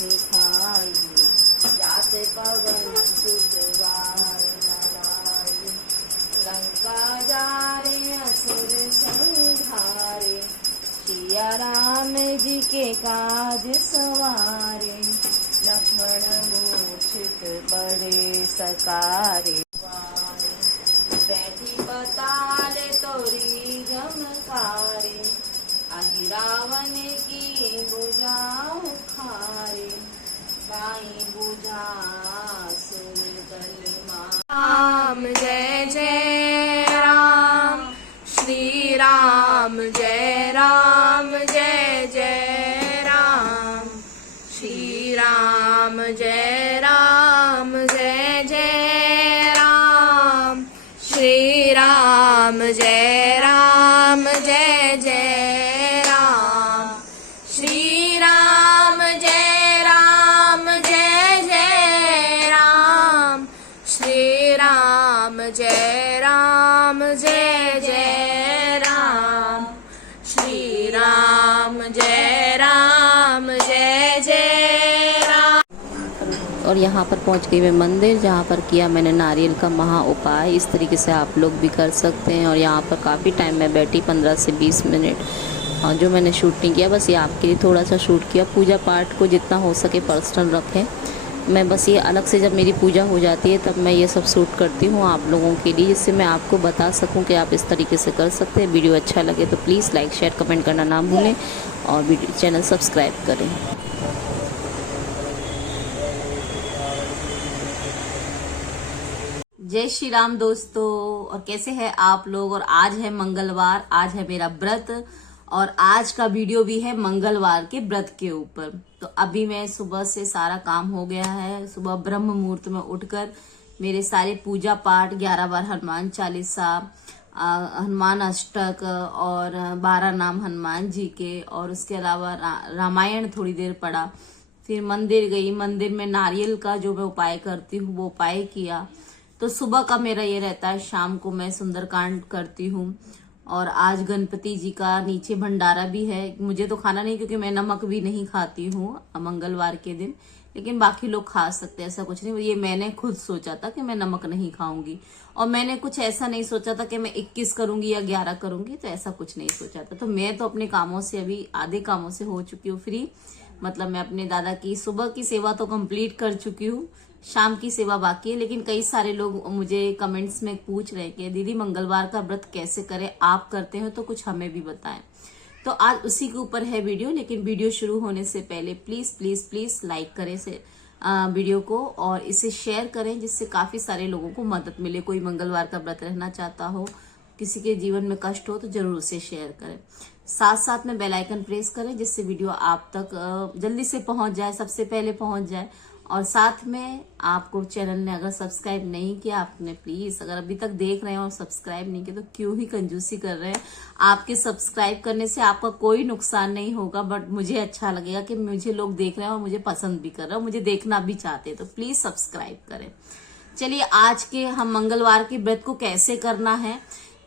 सिखाई, जाते पवन सुत गाय नवाई। लंका जारे असुर संहारे, सिया राम जी के काज सवारे। लक्ष्मण मूर्छित पड़े सकारे, बैठी बताले तोरी जमकारे। आगे रावण की बुझा उखारे, काई बुझा सुर दल राम जय जय राम, श्री राम जय राम जय जय राम, श्री राम जय राम जय जय राम, श्री राम जय राम जय जय राम, श्री राम जय राम जय जय राम, श्री राम जय राम जय जय राम, श्री राम जय राम जय जय राम। और यहाँ पर पहुँच गई मैं मंदिर, जहाँ पर किया मैंने नारियल का महा उपाय। इस तरीके से आप लोग भी कर सकते हैं। और यहाँ पर काफ़ी टाइम मैं बैठी, 15 से 20 मिनट। और जो मैंने शूट नहीं किया, बस ये आपके लिए थोड़ा सा शूट किया। पूजा पाठ को जितना हो सके पर्सनल रखें। मैं बस ये अलग से जब मेरी पूजा हो जाती है तब मैं ये सब शूट करती हूँ आप लोगों के लिए, जिससे मैं आपको बता सकूँ कि आप इस तरीके से कर सकते हैं। वीडियो अच्छा लगे तो प्लीज़ लाइक शेयर कमेंट करना ना भूलें और चैनल सब्सक्राइब करें। जय श्री राम दोस्तों, और कैसे हैं आप लोग। और आज है मंगलवार, आज है मेरा व्रत, और आज का वीडियो भी है मंगलवार के व्रत के ऊपर। तो अभी मैं सुबह से सारा काम हो गया है। सुबह ब्रह्म मुहूर्त में उठकर मेरे सारे पूजा पाठ, 11 बार हनुमान चालीसा, हनुमान अष्टक और 12 नाम हनुमान जी के, और उसके अलावा रामायण थोड़ी देर पढ़ा। फिर मंदिर गई, मंदिर में नारियल का जो मैं उपाय करती हूँ वो उपाय किया। तो सुबह का मेरा ये रहता है, शाम को मैं सुंदरकांड करती हूँ। और आज गणपति जी का नीचे भंडारा भी है। मुझे तो खाना नहीं, क्योंकि मैं नमक भी नहीं खाती हूँ मंगलवार के दिन, लेकिन बाकी लोग खा सकते हैं, ऐसा कुछ नहीं। ये मैंने खुद सोचा था कि मैं नमक नहीं खाऊंगी, और मैंने कुछ ऐसा नहीं सोचा था कि मैं 21 करूंगी या 11 करूंगी, तो ऐसा कुछ नहीं सोचा था। तो मैं तो अपने कामों से अभी आधे कामों से हो चुकी हूँ फ्री। मतलब मैं अपने दादा की सुबह की सेवा तो कंप्लीट कर चुकी हूँ, शाम की सेवा बाकी है। लेकिन कई सारे लोग मुझे कमेंट्स में पूछ रहे हैं कि दीदी मंगलवार का व्रत कैसे करें, आप करते हो तो कुछ हमें भी बताएं। तो आज उसी के ऊपर है वीडियो। लेकिन वीडियो शुरू होने से पहले प्लीज प्लीज प्लीज लाइक करें वीडियो को, और इसे शेयर करें, जिससे काफी सारे लोगों को मदद मिले। कोई मंगलवार का व्रत रहना चाहता हो, किसी के जीवन में कष्ट हो, तो जरूर उसे शेयर करें। साथ साथ में बेल आइकन प्रेस करें, जिससे वीडियो आप तक जल्दी से पहुंच जाए, सबसे पहले पहुंच जाए। और साथ में आपको चैनल ने अगर सब्सक्राइब नहीं किया, आपने प्लीज, अगर अभी तक देख रहे हैं और सब्सक्राइब नहीं किया, तो क्यों ही कंजूसी कर रहे हैं। आपके सब्सक्राइब करने से आपका कोई नुकसान नहीं होगा, बट मुझे अच्छा लगेगा कि मुझे लोग देख रहे हैं और मुझे पसंद भी कर रहे हैं, मुझे देखना भी चाहते हैं। तो प्लीज सब्सक्राइब करें। चलिए, आज के हम मंगलवार के व्रत को कैसे करना है,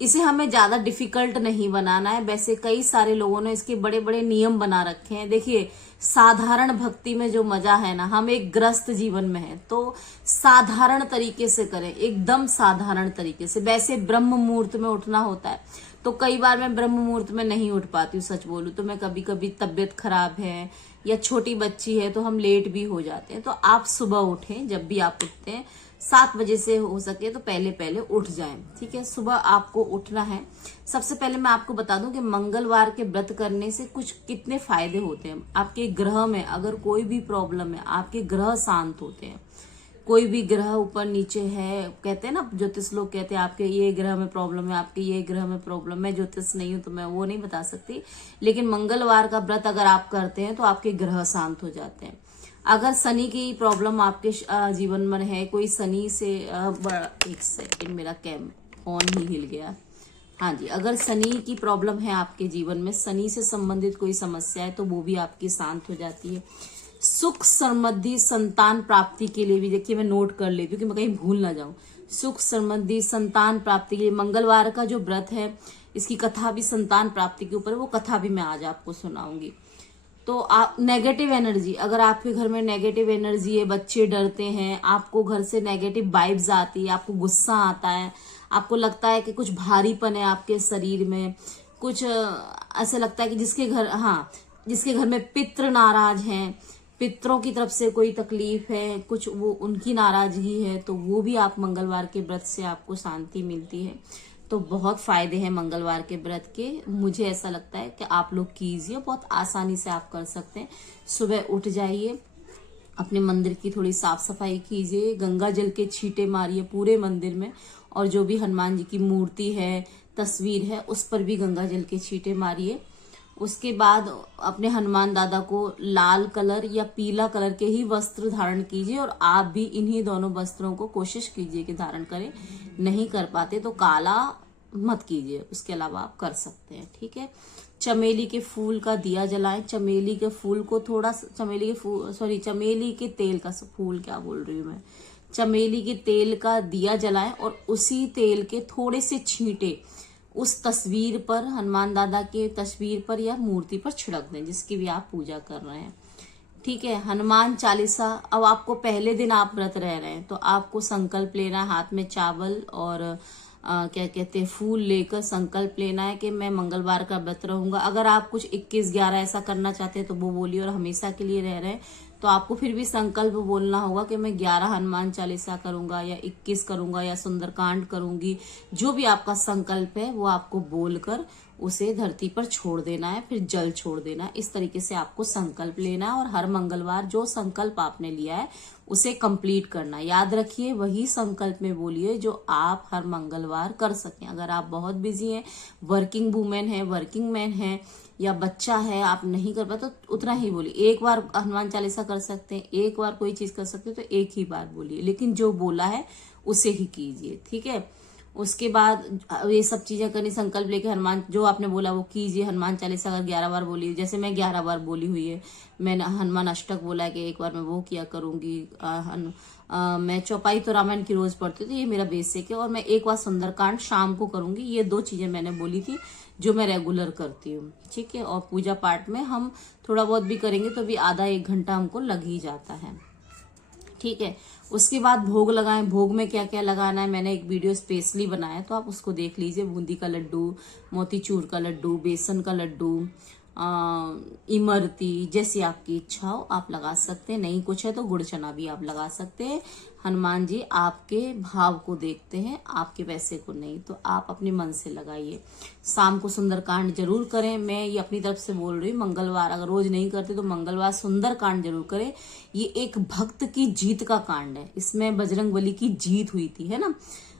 इसे हमें ज्यादा डिफिकल्ट नहीं बनाना है। वैसे कई सारे लोगों ने इसके बड़े बड़े नियम बना रखे हैं। देखिए, साधारण भक्ति में जो मजा है ना, हम एक ग्रस्त जीवन में हैं, तो साधारण तरीके से करें, एकदम साधारण तरीके से। वैसे ब्रह्म मुहूर्त में उठना होता है, तो कई बार मैं ब्रह्म मुहूर्त में नहीं उठ पाती हूँ, सच बोलूं तो। मैं कभी कभी तबियत खराब है या छोटी बच्ची है तो हम लेट भी हो जाते हैं। तो आप सुबह उठें, जब भी आप उठते हैं 7 बजे से हो सके तो पहले पहले उठ जाएं, ठीक है। सुबह आपको उठना है। सबसे पहले मैं आपको बता दूं कि मंगलवार के व्रत करने से कुछ कितने फायदे होते हैं। आपके ग्रह में अगर कोई भी प्रॉब्लम है, आपके ग्रह शांत होते हैं। कोई भी ग्रह ऊपर नीचे है, कहते हैं ना, ज्योतिष लोग कहते हैं आपके ये ग्रह में प्रॉब्लम है, आपके ये ग्रह में प्रॉब्लम। मैं ज्योतिष नहीं हूं तो मैं वो नहीं बता सकती, लेकिन मंगलवार का व्रत अगर आप करते हैं तो आपके ग्रह शांत हो जाते हैं। अगर शनि की प्रॉब्लम आपके जीवन में है, कोई शनि से एक सेकंड, मेरा फोन ही हिल गया। हाँ जी, अगर शनि की प्रॉब्लम है आपके जीवन में, शनि से संबंधित कोई समस्या है, तो वो भी आपकी शांत हो जाती है। सुख समृद्धि संतान प्राप्ति के लिए भी, देखिए मैं नोट कर लेती हूँ कि मैं कहीं भूल ना जाऊं। सुख समृद्धि संतान प्राप्ति के लिए मंगलवार का जो व्रत है, इसकी कथा भी संतान प्राप्ति के ऊपर है, वो कथा भी मैं आज आपको सुनाऊंगी। तो आप नेगेटिव एनर्जी, अगर आपके घर में नेगेटिव एनर्जी है, बच्चे डरते हैं, आपको घर से नेगेटिव वाइब्स आती है, आपको गुस्सा आता है, आपको लगता है कि कुछ भारीपन है आपके शरीर में, कुछ ऐसा लगता है कि जिसके घर में पितृ नाराज हैं, पितरों की तरफ से कोई तकलीफ है, कुछ वो उनकी नाराजगी है, तो वो भी आप मंगलवार के व्रत से आपको शांति मिलती है। तो बहुत फायदे हैं मंगलवार के व्रत के। मुझे ऐसा लगता है कि आप लोग कीजिए, बहुत आसानी से आप कर सकते हैं। सुबह उठ जाइए, अपने मंदिर की थोड़ी साफ सफाई कीजिए, गंगा जल के छींटे मारिए पूरे मंदिर में, और जो भी हनुमान जी की मूर्ति है, तस्वीर है, उस पर भी गंगा जल के छींटे मारिए। उसके बाद अपने हनुमान दादा को लाल कलर या पीला कलर के ही वस्त्र धारण कीजिए, और आप भी इन्हीं दोनों वस्त्रों को कोशिश कीजिए कि धारण करें। नहीं कर पाते तो काला मत कीजिए, उसके अलावा आप कर सकते हैं। ठीक है। चमेली के फूल का दिया जलाएं। चमेली के फूल को थोड़ा, चमेली के तेल का फूल, क्या बोल रही हूँ मैं, चमेली के तेल का दिया जलाएं, और उसी तेल के थोड़े से छींटे उस तस्वीर पर, हनुमान दादा के तस्वीर पर या मूर्ति पर छिड़क दें, जिसकी भी आप पूजा कर रहे हैं। ठीक है। हनुमान चालीसा, अब आपको पहले दिन आप व्रत रह रहे हैं तो आपको संकल्प लेना है, हाथ में चावल और क्या कहते हैं फूल लेकर संकल्प लेना है कि मैं मंगलवार का व्रत रहूंगा। अगर आप कुछ 21-11 ऐसा करना चाहते हैं तो वो बोलिए, और हमेशा के लिए रह रहे हैं तो आपको फिर भी संकल्प बोलना होगा कि मैं 11 हनुमान चालीसा करूंगा या 21 करूंगा या सुंदरकांड करूंगी। जो भी आपका संकल्प है वो आपको बोलकर उसे धरती पर छोड़ देना है, फिर जल छोड़ देना है। इस तरीके से आपको संकल्प लेना है, और हर मंगलवार जो संकल्प आपने लिया है उसे कंप्लीट करना। याद रखिए, वही संकल्प में बोलिए जो आप हर मंगलवार कर सकें। अगर आप बहुत बिजी हैं, वर्किंग वुमेन है, वर्किंग मैन है, या बच्चा है, आप नहीं कर पाए तो उतना ही बोलिए। एक बार हनुमान चालीसा कर सकते हैं, एक बार कोई चीज कर सकते हैं तो एक ही बार बोलिए, लेकिन जो बोला है उसे ही कीजिए। ठीक है। उसके बाद ये सब चीजें करनी, संकल्प लेके हनुमान जो आपने बोला वो कीजिए। हनुमान चालीसा अगर 11 बार बोली, जैसे मैं 11 बार बोली हुई है, मैंने हनुमान अष्टक बोला है कि एक बार मैं वो किया करूंगी। मैं चौपाई तो रामायण की रोज पढ़ती थी, ये मेरा बेसिक है, और मैं एक बार सुंदरकांड शाम को करूंगी। ये 2 चीजें मैंने बोली थी जो मैं रेगुलर करती हूँ। ठीक है। और पूजा पाठ में हम थोड़ा बहुत भी करेंगे तो भी आधा 1 घंटा हमको लग ही जाता है। ठीक है। उसके बाद भोग लगाएं। भोग में क्या क्या लगाना है मैंने एक वीडियो स्पेशली बनाया, तो आप उसको देख लीजिए। बूंदी का लड्डू, मोतीचूर का लड्डू, बेसन का लड्डू, इमरती, जैसी आपकी इच्छा हो आप लगा सकते हैं। नहीं कुछ है तो गुड़ चना भी आप लगा सकते हैं। हनुमान जी आपके भाव को देखते हैं, आपके पैसे को नहीं, तो आप अपने मन से लगाइए। शाम को सुंदरकांड जरूर करें। मैं ये अपनी तरफ से बोल रही हूँ, मंगलवार अगर रोज नहीं करते तो मंगलवार सुंदरकांड जरूर करें। ये एक भक्त की जीत का कांड है, इसमें बजरंगबली की जीत हुई थी, है ना।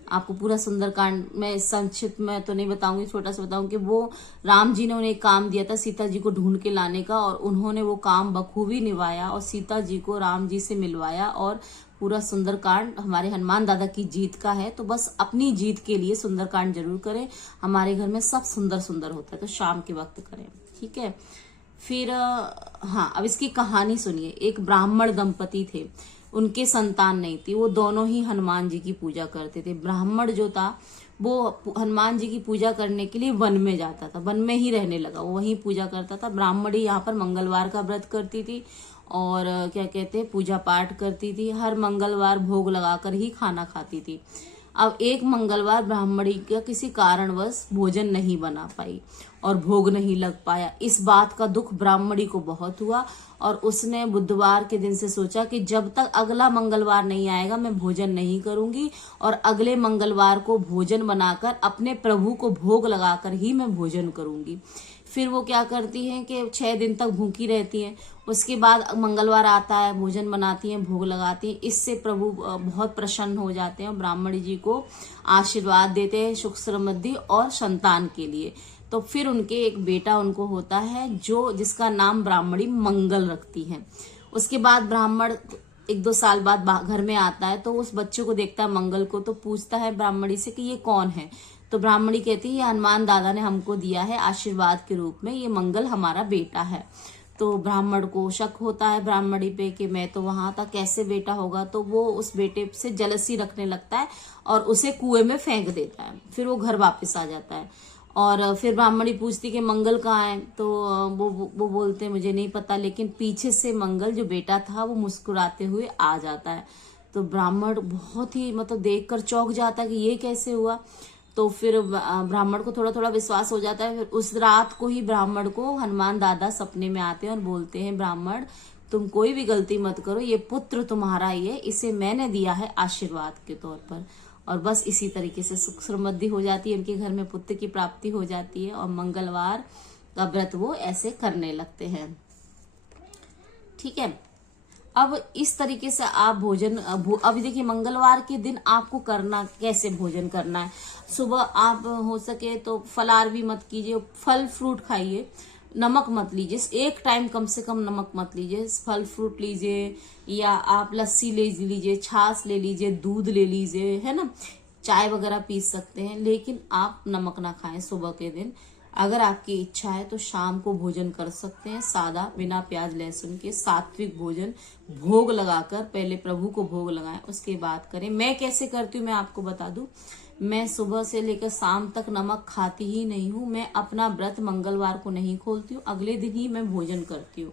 आपको पूरा सुंदरकांड मैं संक्षिप्त में तो नहीं बताऊंगी, छोटा सा बताऊंगी कि वो राम जी ने उन्हें एक काम दिया था सीता जी को ढूंढ के लाने का, और उन्होंने वो काम बखूबी निभाया और सीता जी को राम जी से मिलवाया। और पूरा सुंदरकांड हमारे हनुमान दादा की जीत का है। तो बस अपनी जीत के लिए सुंदरकांड जरूर करें। हमारे घर में सब सुंदर सुंदर होता है, तो शाम के वक्त करें। ठीक है। फिर हाँ, अब इसकी कहानी सुनिए। एक ब्राह्मण दंपति थे, उनके संतान नहीं थी, वो दोनों ही हनुमान जी की पूजा करते थे। ब्राह्मण जो था वो हनुमान जी की पूजा करने के लिए वन में जाता था, वन में ही रहने लगा, वो वहीं पूजा करता था। ब्राह्मणी यहाँ पर मंगलवार का व्रत करती थी और क्या कहते हैं पूजा पाठ करती थी। हर मंगलवार भोग लगाकर ही खाना खाती थी। अब एक मंगलवार ब्राह्मणी का किसी कारणवश भोजन नहीं बना पाई और भोग नहीं लग पाया। इस बात का दुख ब्राह्मणी को बहुत हुआ और उसने बुधवार के दिन से सोचा कि जब तक अगला मंगलवार नहीं आएगा मैं भोजन नहीं करूंगी, और अगले मंगलवार को भोजन बनाकर अपने प्रभु को भोग लगाकर ही मैं भोजन करूंगी। फिर वो क्या करती हैं कि 6 दिन तक भूखी रहती हैं। उसके बाद मंगलवार आता है, भोजन बनाती हैं, भोग लगाती हैं। इससे प्रभु बहुत प्रसन्न हो जाते हैं और ब्राह्मणी जी को आशीर्वाद देते हैं सुख समृद्धि और संतान के लिए। तो फिर उनके एक बेटा उनको होता है जो जिसका नाम ब्राह्मणी मंगल रखती है। उसके बाद ब्राह्मण 1-2 साल बाद घर में आता है, तो उस बच्चे को देखता है मंगल को, तो पूछता है ब्राह्मणी से कि ये कौन है। तो ब्राह्मणी कहती है ये हनुमान दादा ने हमको दिया है आशीर्वाद के रूप में, ये मंगल हमारा बेटा है। तो ब्राह्मण को शक होता है ब्राह्मणी पे कि मैं तो वहां था, कैसे बेटा होगा। तो वो उस बेटे से जलसी रखने लगता है और उसे कुएं में फेंक देता है। फिर वो घर वापस आ जाता है और फिर ब्राह्मणी पूछती कि मंगल कहाँ है, तो वो बोलते हैं मुझे नहीं पता, लेकिन पीछे से मंगल जो बेटा था वो मुस्कुराते हुए आ जाता है। तो ब्राह्मण बहुत ही मतलब देखकर चौंक जाता है कि ये कैसे हुआ। तो फिर ब्राह्मण को थोड़ा थोड़ा विश्वास हो जाता है। फिर उस रात को ही ब्राह्मण को हनुमान दादा सपने में आते हैं और बोलते हैं, ब्राह्मण तुम कोई भी गलती मत करो, ये पुत्र तुम्हारा ही है, इसे मैंने दिया है आशीर्वाद के तौर पर। और बस इसी तरीके से सुख समृद्धि हो जाती है, उनके घर में पुत्र की प्राप्ति हो जाती है और मंगलवार का व्रत वो ऐसे करने लगते हैं। ठीक है, अब इस तरीके से आप भोजन अभी देखिए मंगलवार के दिन आपको करना कैसे भोजन करना है। सुबह आप हो सके तो फलाहार भी मत कीजिए, फल फ्रूट खाइए, नमक मत लीजिए, एक टाइम कम से कम नमक मत लीजिए, फल फ्रूट लीजिए या आप लस्सी ले लीजिए, छाछ ले लीजिए, दूध ले लीजिए, है ना, चाय वगैरह पी सकते हैं, लेकिन आप नमक ना खाएं सुबह के दिन। अगर आपकी इच्छा है तो शाम को भोजन कर सकते हैं, सादा बिना प्याज लहसुन के सात्विक भोजन भोग लगाकर, पहले प्रभु को भोग लगाएं उसके बाद करें। मैं कैसे करती हूँ मैं आपको बता दूं, मैं सुबह से लेकर शाम तक नमक खाती ही नहीं हूँ। मैं अपना व्रत मंगलवार को नहीं खोलती हूँ, अगले दिन ही मैं भोजन करती हूँ।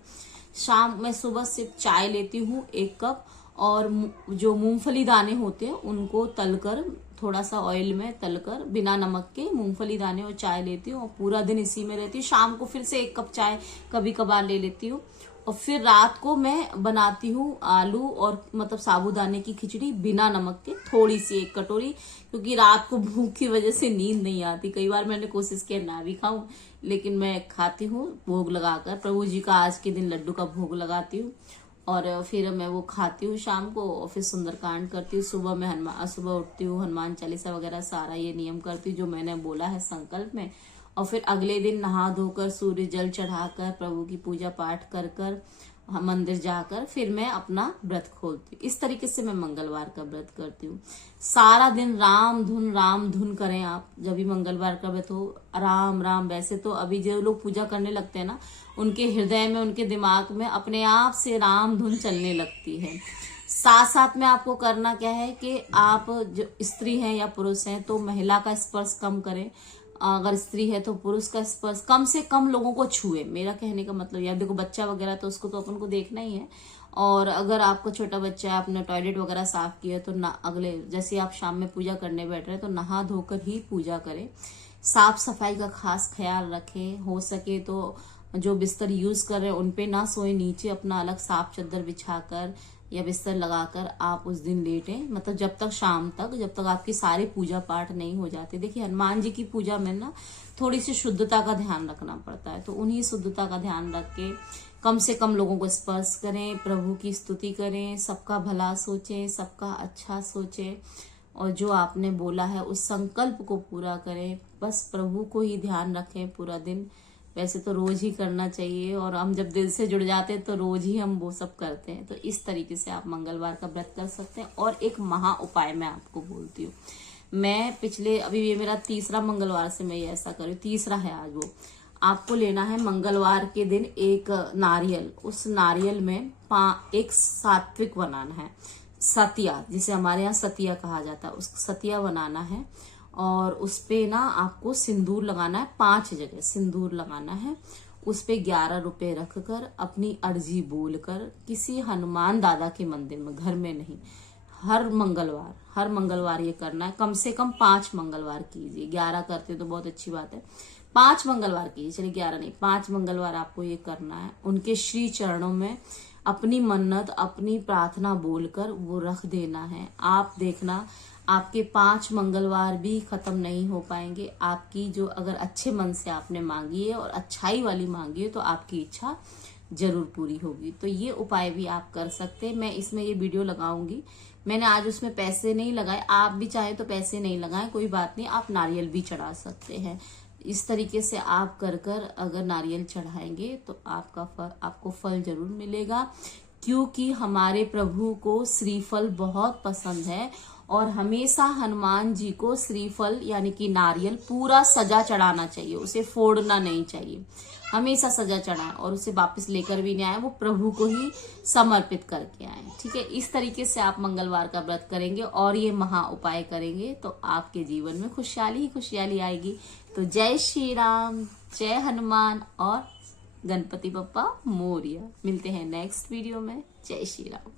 शाम में सुबह सिर्फ चाय लेती हूँ 1 कप, और जो मूंगफली दाने होते हैं उनको तलकर, थोड़ा सा ऑयल में तलकर बिना नमक के मूंगफली दाने और चाय लेती हूँ और पूरा दिन इसी में रहती हूँ। शाम को फिर से 1 कप चाय कभी कभार ले लेती हूँ। और फिर रात को मैं बनाती हूँ आलू और मतलब साबूदाने की खिचड़ी बिना नमक के, थोड़ी सी 1 कटोरी, क्योंकि रात को भूख की वजह से नींद नहीं आती। कई बार मैंने कोशिश किया ना भी खाऊं, लेकिन मैं खाती हूँ भोग लगाकर। प्रभु जी का आज के दिन लड्डू का भोग लगाती हूँ और फिर मैं वो खाती हूँ शाम को, और फिर सुंदरकांड करती हूँ। सुबह मैं सुबह उठती हूँ, हनुमान चालीसा वगैरह सारा ये नियम करती हूँ जो मैंने बोला है संकल्प में। और फिर अगले दिन नहा धोकर सूर्य जल चढ़ाकर प्रभु की पूजा पाठ कर मंदिर जाकर फिर मैं अपना व्रत खोलती हूँ। इस तरीके से मैं मंगलवार का व्रत करती हूँ। सारा दिन राम धुन करें आप, जब भी मंगलवार का व्रत हो, राम राम। वैसे तो अभी जो लोग पूजा करने लगते हैं ना, उनके हृदय में, उनके दिमाग में अपने आप से राम धुन चलने लगती है। साथ साथ में आपको करना क्या है कि आप जो स्त्री हैं या पुरुष हैं तो महिला का स्पर्श कम करें, अगर स्त्री है तो पुरुष का स्पर्श कम से कम लोगों को छुए। मेरा कहने का मतलब यार देखो, बच्चा वगैरह तो उसको तो अपन को देखना ही है, और अगर आपका छोटा बच्चा है, आपने टॉयलेट वगैरह साफ किया तो ना, अगले जैसे आप शाम में पूजा करने बैठ रहे हैं तो नहा धोकर ही पूजा करें। साफ सफाई का खास ख्याल रखें। हो सके तो जो बिस्तर यूज कर रहे हैं उनपे ना सोए, नीचे अपना अलग साफ चादर बिछाकर या बिस्तर लगाकर आप उस दिन लेटें, मतलब जब तक शाम तक, जब तक आपकी सारी पूजा पाठ नहीं हो जाती। देखिए हनुमान जी की पूजा में ना थोड़ी सी शुद्धता का ध्यान रखना पड़ता है, तो उन्हीं शुद्धता का ध्यान रख के कम से कम लोगों को स्पर्श करें, प्रभु की स्तुति करें, सबका भला सोचें, सबका अच्छा सोचें, और जो आपने बोला है उस संकल्प को पूरा करें। बस प्रभु को ही ध्यान रखें पूरा दिन। वैसे तो रोज ही करना चाहिए, और हम जब दिल से जुड़ जाते हैं तो रोज ही हम वो सब करते हैं। तो इस तरीके से आप मंगलवार का व्रत कर सकते हैं। और एक महा उपाय मैं आपको बोलती हूँ, मैं अभी ये मेरा 3रा मंगलवार से मैं ये ऐसा कर रही हूँ, 3रा है आज वो। आपको लेना है मंगलवार के दिन एक नारियल, उस नारियल में एक सात्विक बनाना है, सतिया, जिसे हमारे यहाँ सतिया कहा जाता है, उस सतिया बनाना है। और उस पे ना आपको सिंदूर लगाना है, 5 जगह सिंदूर लगाना है। उस पे 11 रुपए रखकर अपनी अर्जी बोलकर किसी हनुमान दादा के मंदिर में, घर में नहीं, हर मंगलवार ये करना है। कम से कम 5 मंगलवार कीजिए, 11 करते तो बहुत अच्छी बात है, 5 मंगलवार कीजिए, चलिए 11 नहीं, 5 मंगलवार आपको ये करना है। उनके श्री चरणों में अपनी मन्नत, अपनी प्रार्थना बोलकर वो रख देना है। आप देखना आपके 5 मंगलवार भी खत्म नहीं हो पाएंगे। आपकी जो अगर अच्छे मन से आपने मांगी है और अच्छाई वाली मांगी है तो आपकी इच्छा जरूर पूरी होगी। तो ये उपाय भी आप कर सकते हैं। मैं इसमें ये वीडियो लगाऊंगी, मैंने आज उसमें पैसे नहीं लगाए, आप भी चाहे तो पैसे नहीं लगाएं, कोई बात नहीं, आप नारियल भी चढ़ा सकते हैं। इस तरीके से आप कर अगर नारियल चढ़ाएंगे तो आपको फल जरूर मिलेगा, क्योंकि हमारे प्रभु को श्रीफल बहुत पसंद है। और हमेशा हनुमान जी को श्रीफल यानी कि नारियल पूरा सजा चढ़ाना चाहिए, उसे फोड़ना नहीं चाहिए, हमेशा सजा चढ़ाएं और उसे वापस लेकर भी नहीं आए, वो प्रभु को ही समर्पित करके आए। ठीक है, इस तरीके से आप मंगलवार का व्रत करेंगे और ये महा उपाय करेंगे तो आपके जीवन में खुशहाली ही खुशहाली आएगी। तो जय श्री राम, जय हनुमान और गणपति बप्पा मोरया। मिलते हैं नेक्स्ट वीडियो में। जय श्री राम।